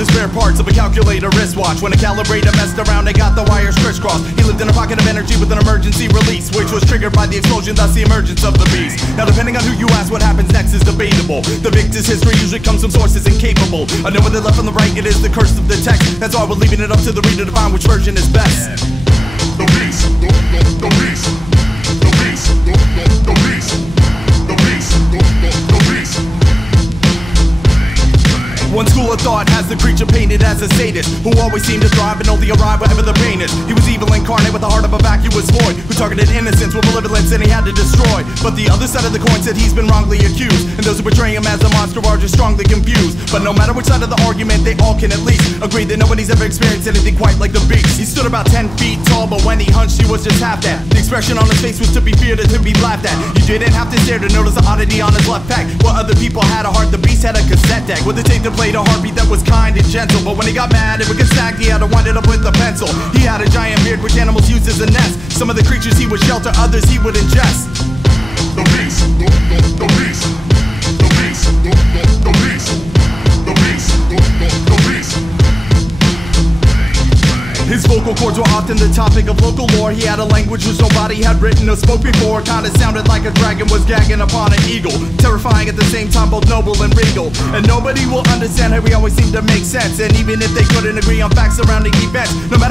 the spare parts of a calculator wristwatch. When a calibrator messed around, it got the wires crisscrossed. He lived in a pocket of energy with an emergency release, which was triggered by the explosion, thus the emergence of the beast. Now depending on who you ask, what happens next is debatable. The victor's history usually comes from sources incapable. I know whether left on the right, it is the curse of the text. That's why we're leaving it up to the reader to find which version is best. The beast, the beast, the beast, the beast, the beast, the beast, the beast. One school of thought has the creature painted as a sadist, who always seemed to thrive and only arrive wherever the pain is. He was evil incarnate with the heart of a vacuous void, who targeted innocence with malevolence and he had to destroy. But the other side of the coin said he's been wrongly accused, and those who portray him as a monster are just strongly confused. But no matter which side of the argument, they all can at least agree that nobody's ever experienced anything quite like the beast. He stood about 10 feet tall, but when he hunched, he was just half that. The expression on his face was to be feared and to be laughed at. You didn't have to stare to notice the oddity on his left pec. While other people had a heart, the beast had a cassette deck with a tape that played a heartbeat that was kind and gentle. But when he got mad, it would get snagged, he had to wind it up with a pencil. He had a giant beard which animals used as a nest. Some of the creatures he would shelter, others he would ingest. The beast, the beast, the beast, the beast, the beast, the beast. His vocal cords were often the topic of local lore. He had a language which nobody had written or spoke before. Kinda sounded like a dragon was gagging upon an eagle, terrifying at the same time, both noble and regal. And nobody will understand how he always seemed to make sense. And even if they couldn't agree on facts surrounding events, no matter